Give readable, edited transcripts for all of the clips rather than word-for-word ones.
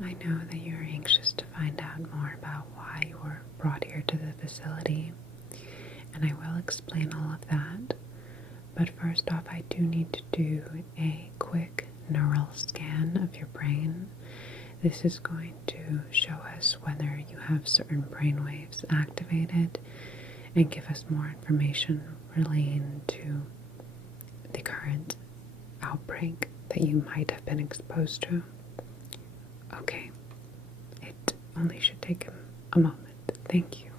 I know that you're anxious to find out more about why you were brought here to the facility, and I will explain all of that. But first off, I do need to do a quick neural scan of your brain. This is going to show us whether you have certain brain waves activated and give us more information relating to the current outbreak that you might have been exposed to. Okay, it only should take a moment. Thank you.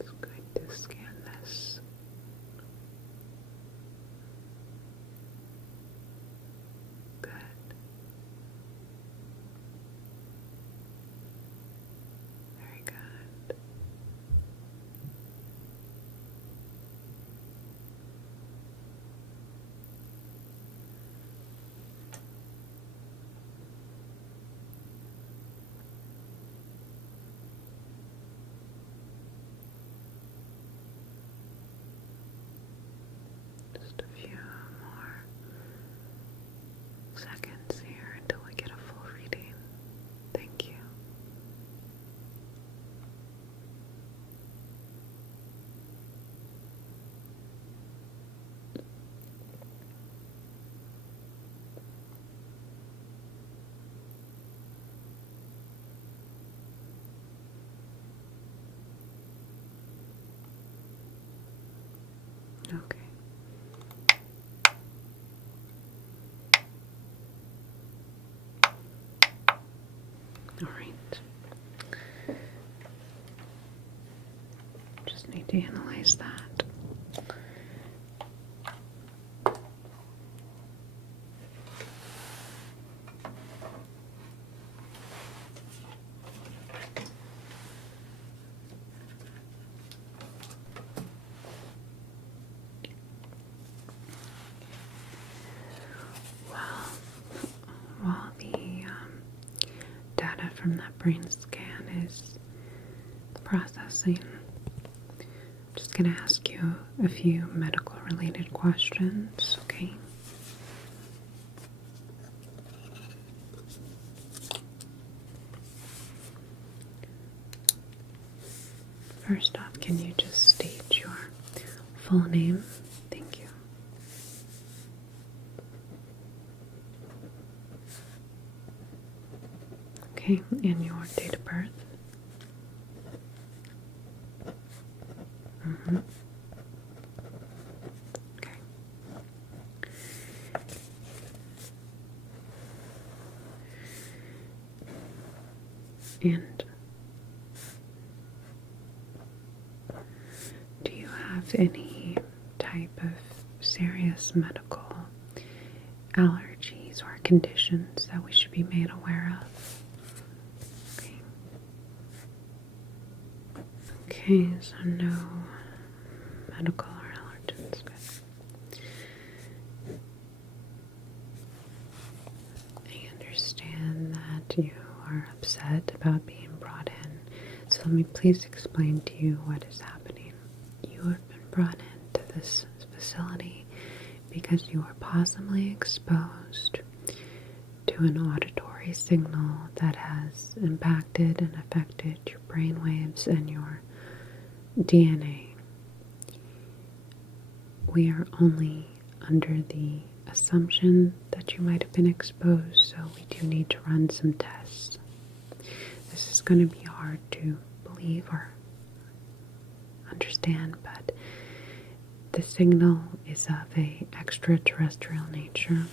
Just going to scan this. Good. Very good. Just a few more seconds here until we get a full reading. Thank you. Okay. All right. Just need to analyze that. While the data from that brain scan is processing, I'm just going to ask you a few medical related questions, okay? First off, can you just state your full name? Thank you. Okay, and your date of birth? Okay. And do you have any type of serious medical allergies or conditions that we should be made aware of? Okay. Okay, so no medical or allergens. Good. I understand that you are upset about being brought in, so let me please explain to you what is happening. You have been brought into this facility because you are possibly exposed to an auditory signal that has impacted and affected your brain waves and your DNA. We are only under the assumption that you might have been exposed, so we do need to run some tests. This is going to be hard to believe or understand, but the signal is of an extraterrestrial nature.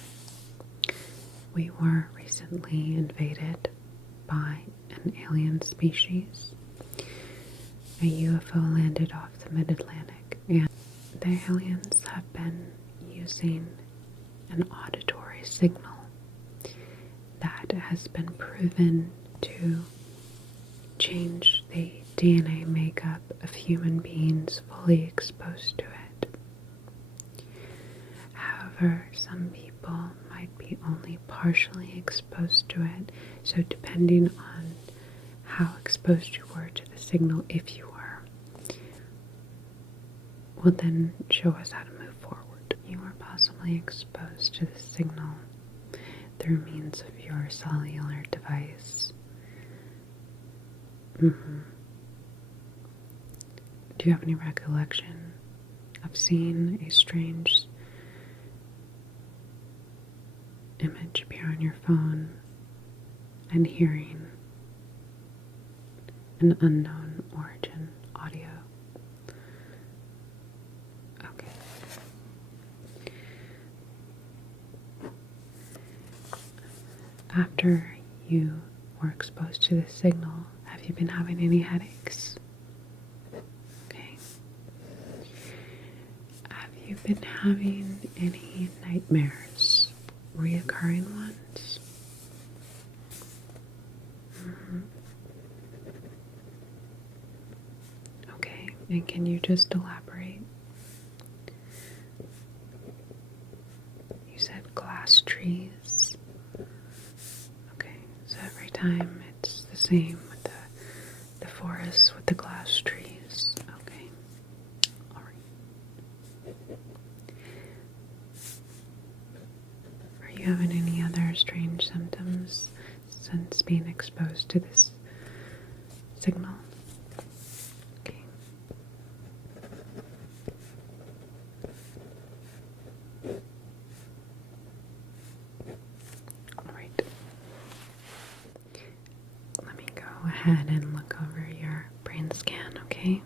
We were recently invaded by an alien species. A UFO landed off the mid-Atlantic, and the aliens have been using an auditory signal that has been proven to change the DNA makeup of human beings fully exposed to it. However, some people might be only partially exposed to it, so depending on how exposed you were to the signal, if you were, will then show us how to move forward. You are possibly exposed to the signal through means of your cellular device. Do you have any recollection of seeing a strange image appear on your phone and hearing an unknown origin audio? Okay. After you were exposed to the signal, have you been having any headaches? Okay. Have you been having any nightmares? Reoccurring ones? Okay, and can you just elaborate? You said glass trees. Okay, so every time it's the same with the forest with the glass trees. Okay, alright. Are you having any other strange symptoms since being exposed to this signal? Okay. Alright. Let me go ahead and look over your brain scan, okay?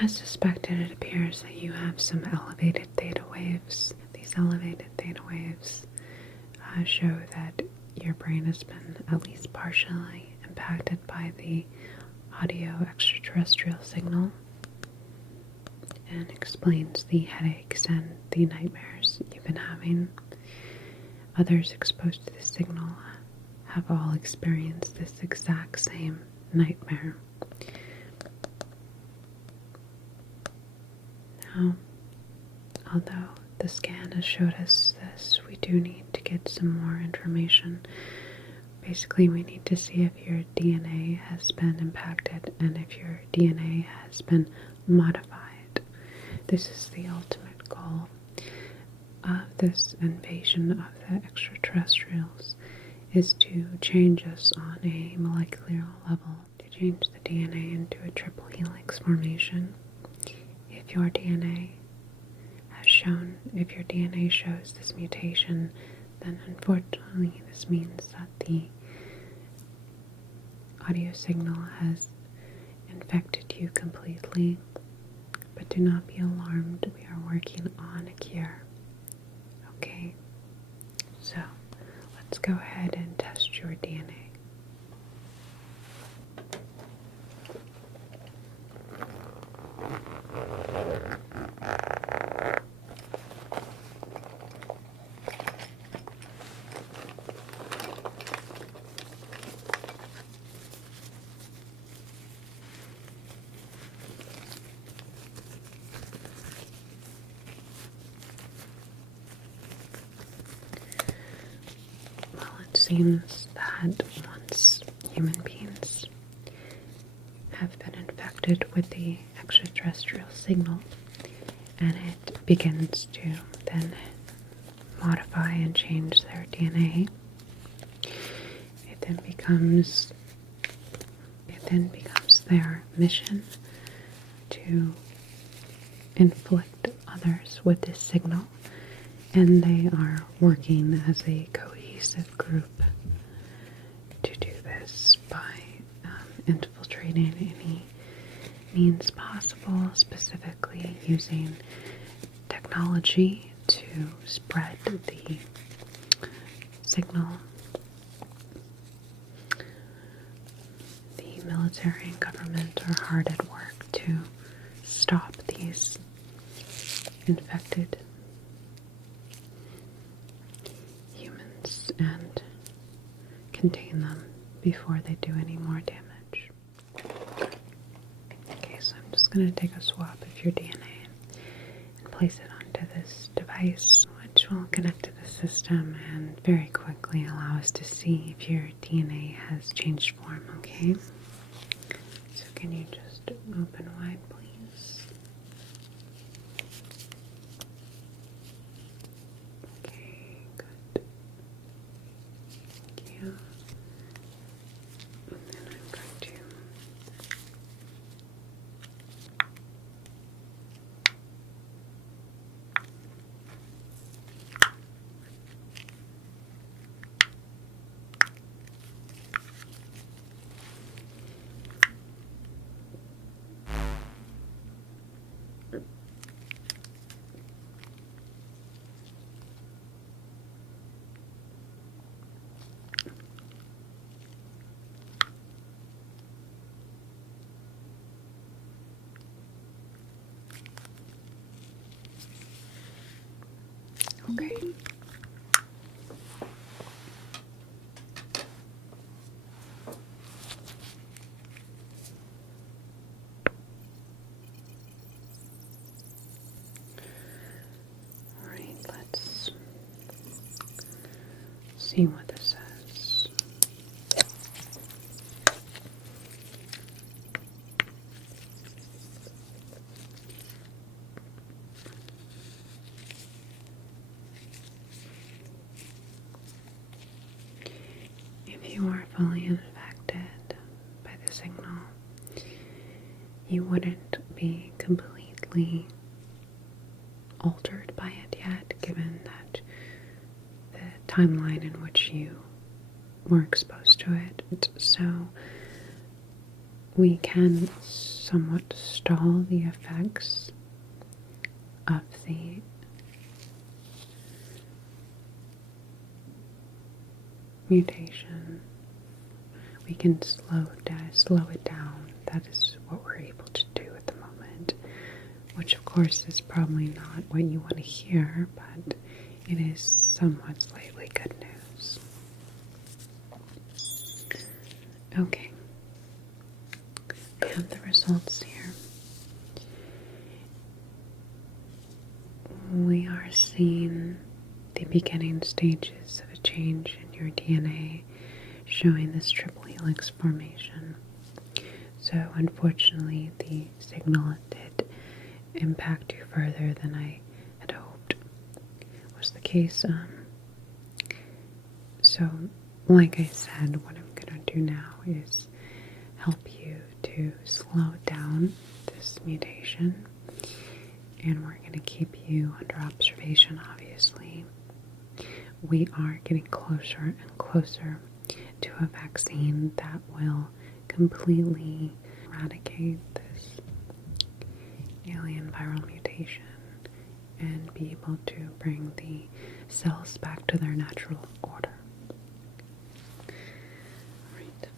As suspected, it appears that you have some elevated theta waves. These elevated theta waves show that your brain has been at least partially impacted by the audio extraterrestrial signal, and explains the headaches and the nightmares you've been having. Others exposed to the signal have all experienced this exact same nightmare. Now, although the scan has showed us this, we do need to get some more information. Basically, we need to see if your DNA has been impacted and if your DNA has been modified. This is the ultimate goal of this invasion of the extraterrestrials, is to change us on a molecular level, to change the DNA into a triple helix formation. If your DNA shows this mutation, then unfortunately this means that the audio signal has infected you completely. But do not be alarmed, we are working on a cure. Okay, so let's go ahead and test your DNA. Well, it seems that once human beings have been infected with the extraterrestrial signal, and it begins to then modify and change their DNA, it then becomes their mission to inflict others with this signal, and they are working as a cohesive group to do this by infiltrating any means possible, specifically using technology to spread the signal. The military and government are hard at work to stop these infected humans and contain them before they do any more damage. going to take a swab of your DNA and place it onto this device, which will connect to the system and very quickly allow us to see if your DNA has changed form, okay? So can you just open wide, please? Okay, good. Thank you. And then I'm going to okay. Alright, let's see what this says. If you are fully infected by the signal, you wouldn't be completely altered by it yet, given that the timeline in which you were exposed to it. So we can somewhat stall the effects of the mutation. We can slow it down. That is what we're able to do at the moment, which of course is probably not what you want to hear, but it is somewhat slightly good news. Okay, I have the results here. We are seeing the beginning stages of a change in your DNA, showing this triple helix formation. So unfortunately, the signal did impact you further than I had hoped was the case. So like I said, what I'm going to do now is help you to slow down this mutation, and we're going to keep you under observation, obviously. We are getting closer and closer to a vaccine that will completely eradicate this alien viral mutation and be able to bring the cells back to their natural order. Right.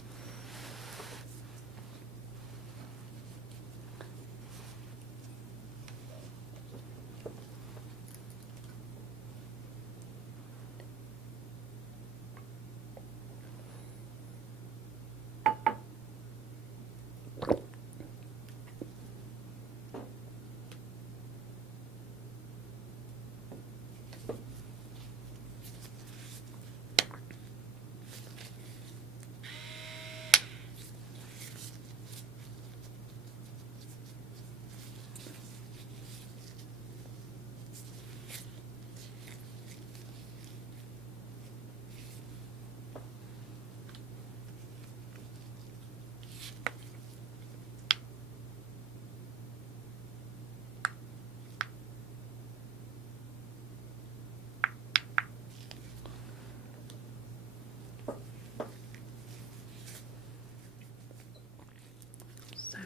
So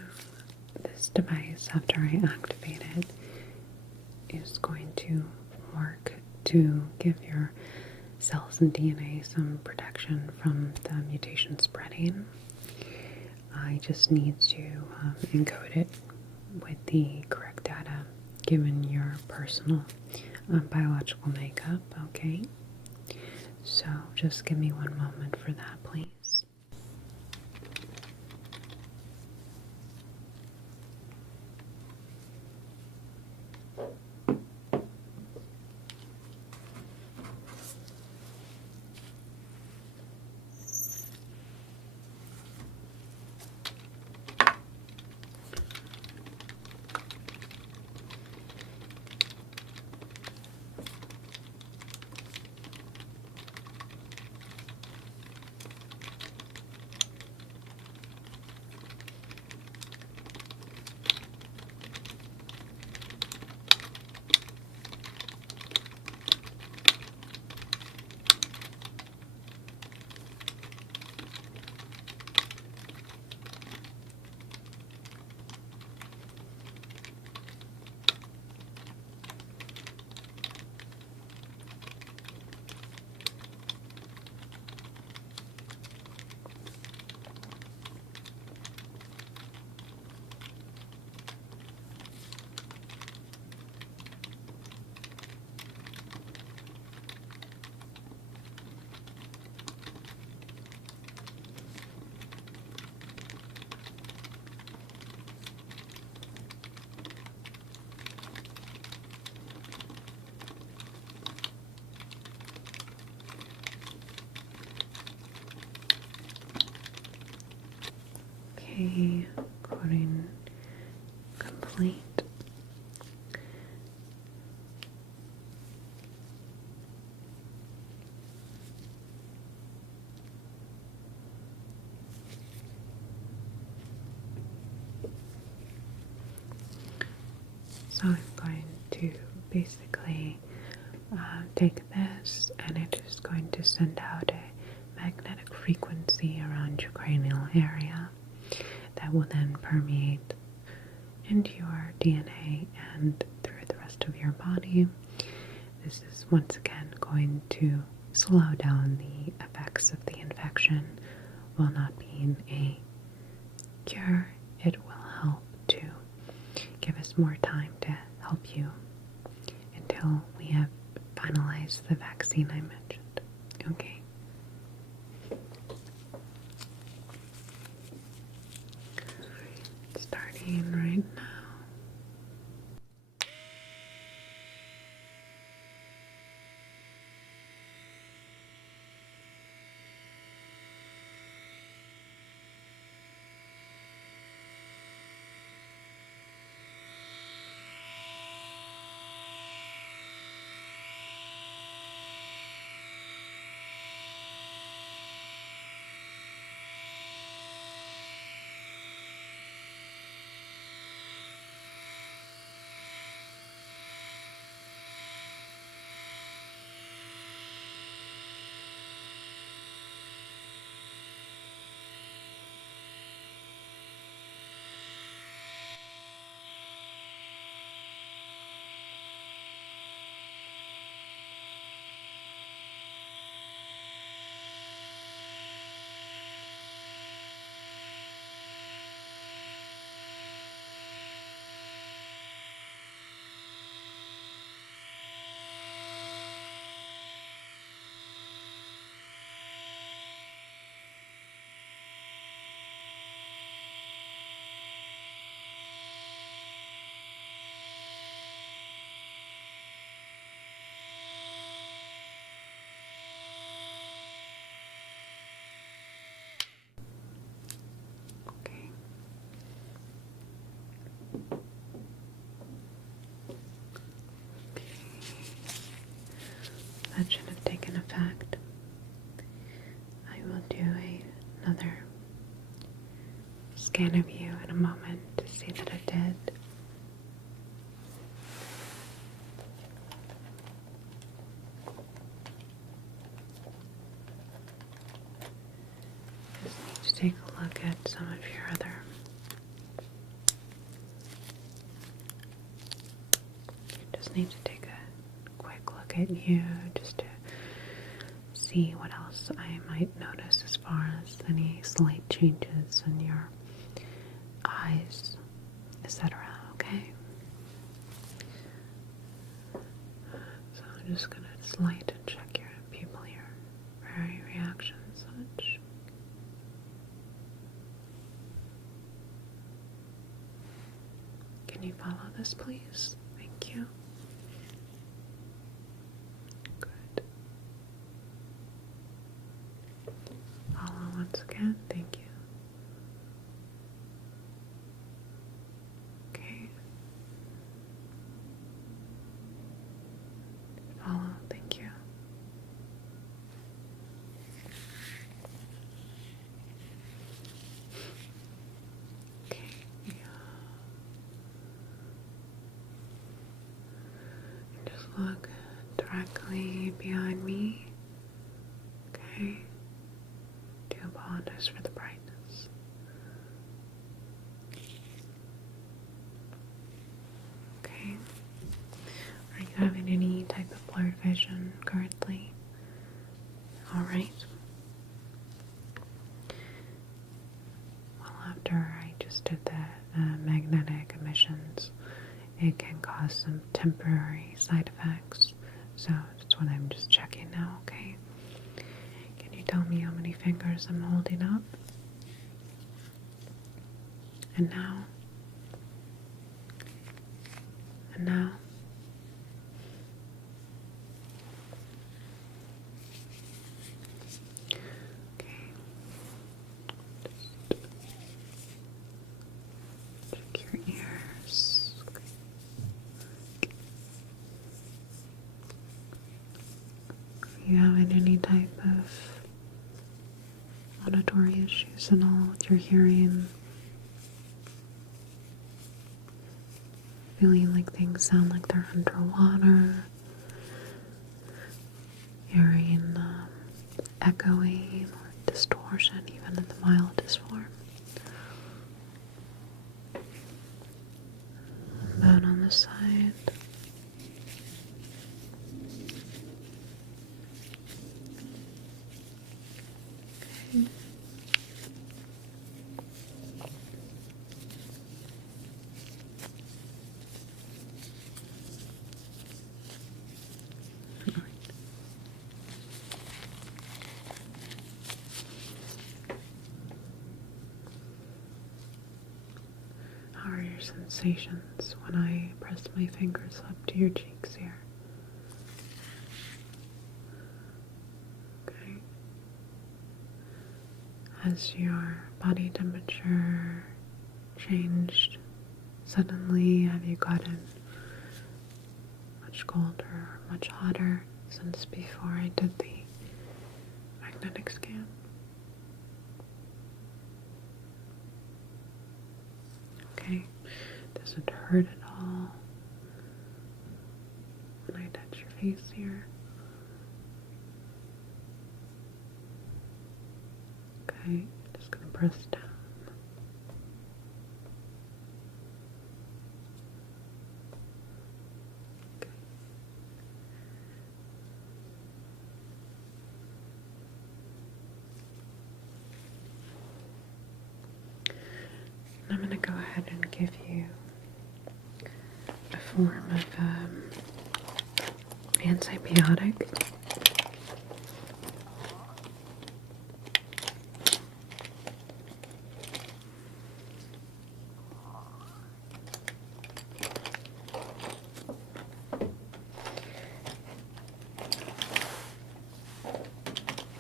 this device, after I activate it, is going to work to give your cells and DNA some protection from the mutation spreading. I just need to encode it with the correct data given your personal biological makeup, okay? So just give me one moment for that, please. Okay, coding complete. So I'm going to basically take this, and it is going to send out a magnetic frequency around your cranial area that will then permeate into your DNA and through the rest of your body. This is once again going to slow down the effects of the infection. While not being a cure, it will help to give us more time to help you until we have finalized the vaccine I mentioned. Okay. Starting right now. Okay. That should have taken effect. I will do another scan of you in a moment to see that it did. Just need to take a look at some of your other just need to take a quick look at you just to see what else I might notice as far as any slight changes in your eyes, etc. Okay? So I'm just gonna slight and check your pupil here for any reaction and such. Can you follow this, please? Thank you. Good. Follow once again. Thank you. Okay. Follow. Thank you. Okay. Yeah. Just look directly behind me. Okay. Do apologize for the brightness. Okay. Are you having any type of blurred vision currently? Alright. Well, after I just did the magnetic emissions, it can cause some temporary side effects. So that's what I'm just checking now, okay? Can you tell me how many fingers I'm holding up? And now? And now? Okay. type of auditory issues at all with your hearing? Feeling like things sound like they're underwater? Hearing echoing or distortion, even in the mildest form? About on the side. Okay. How are your sensations when I press my fingers up to your cheeks here? Okay. Has your body temperature changed suddenly? Have you gotten much colder or much hotter since before I did the magnetic scan? Okay. Does it hurt at all when I touch your face here? Okay, just gonna press down. Okay. I'm gonna go ahead and give you a form of antibiotic.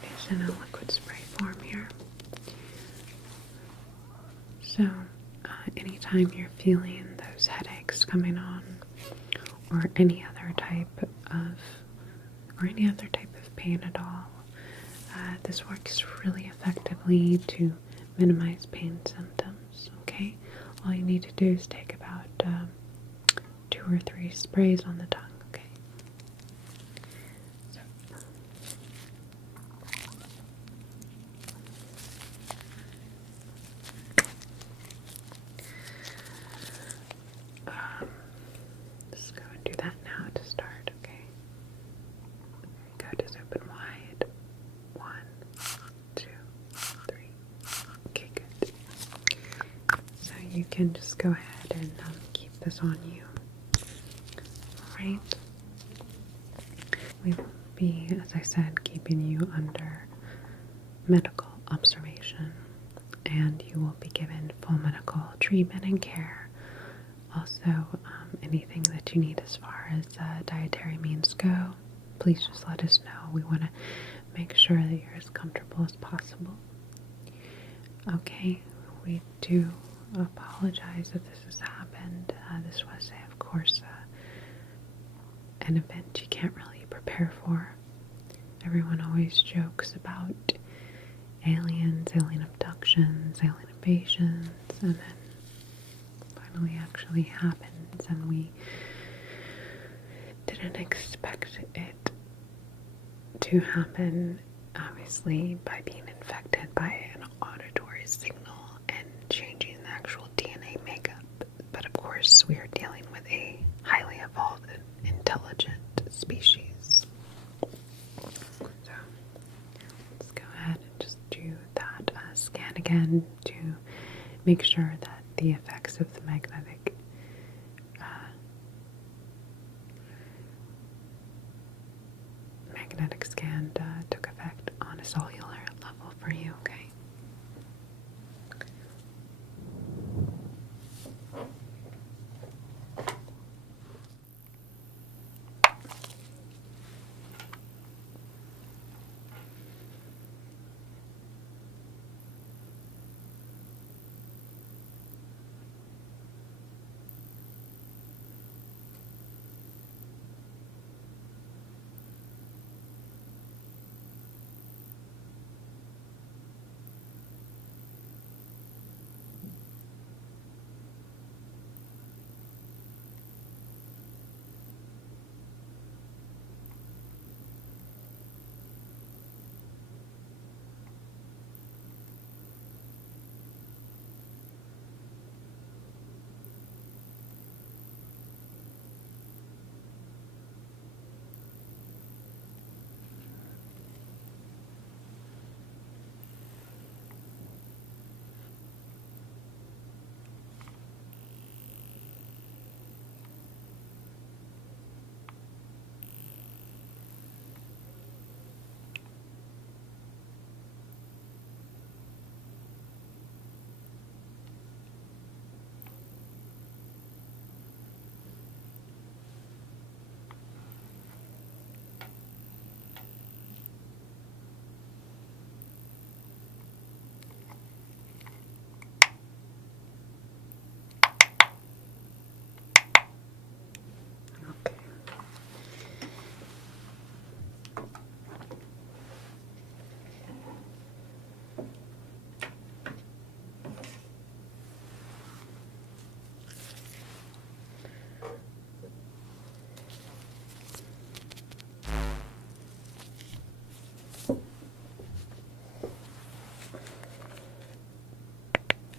It's in a liquid spray form here. So, anytime you're feeling those headaches coming on, or any other type of pain at all, this works really effectively to minimize pain symptoms. Okay, all you need to do is take about 2 or 3 sprays on the tongue. Okay. So. Just go and do that now to start, okay? Go, just open wide. 1, 2, 3. Okay, good. So you can just go ahead and keep this on you. Alright? We will be, as I said, keeping you under medical observation, and you will be given full medical treatment and care. Also, anything that you need as far as dietary means go, please just let us know. We want to make sure that you're as comfortable as possible. Okay, we do apologize if this has happened. This was, of course, an event you can't really prepare for. Everyone always jokes about aliens, alien abductions, alien invasions, and then finally actually happens, and we didn't expect it to happen, obviously, by being infected by an auditory signal and changing the actual DNA makeup. But of course, we are dealing with a highly evolved and intelligent species. So let's go ahead and just do that scan again to make sure that the effects of the magnetic scan took effect on a cellular level for you, okay?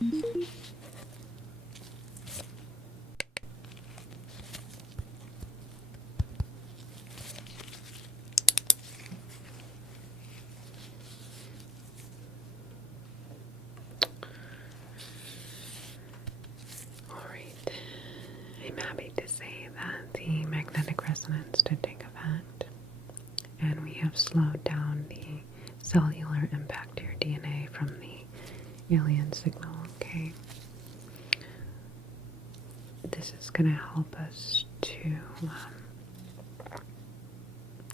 Alright, I'm happy to say that the magnetic resonance did take effect, and we have slowed down the cellular impact to your DNA from the alien signal, okay? This is going to help us to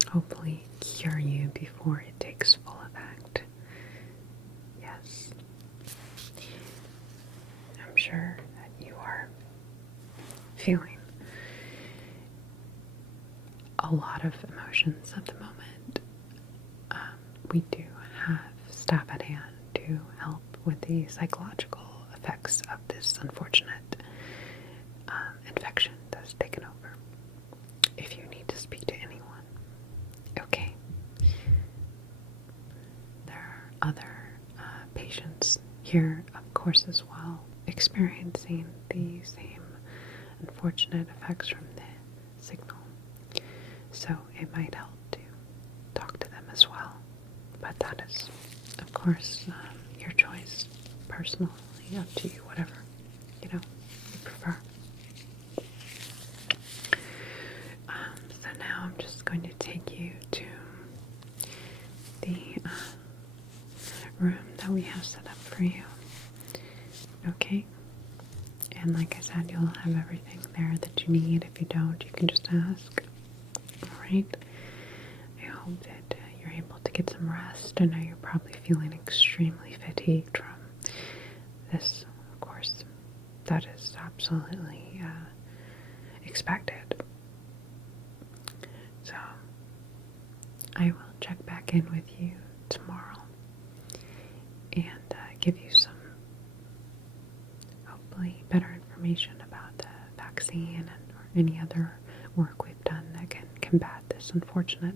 hopefully cure you before it takes full effect. Yes. I'm sure that you are feeling a lot of emotions at the moment. We do have staff at hand to help with the psychological effects of this unfortunate infection that's taken over. If you need to speak to anyone, okay. There are other patients here, of course, as well, experiencing the same unfortunate effects from the signal. So it might help to talk to them as well. But that is, of course, your choice, personally, up to you, whatever, you prefer. So now I'm just going to take you to the room that we have set up for you. Okay? And like I said, you'll have everything there that you need. If you don't, you can just ask. Alright? I hope that you're able to get some rest. I know you're probably feeling extremely fatigued from this, of course. That is absolutely expected. So, I will check back in with you tomorrow and give you some, hopefully, better information about the vaccine or any other work we've done that can combat this unfortunate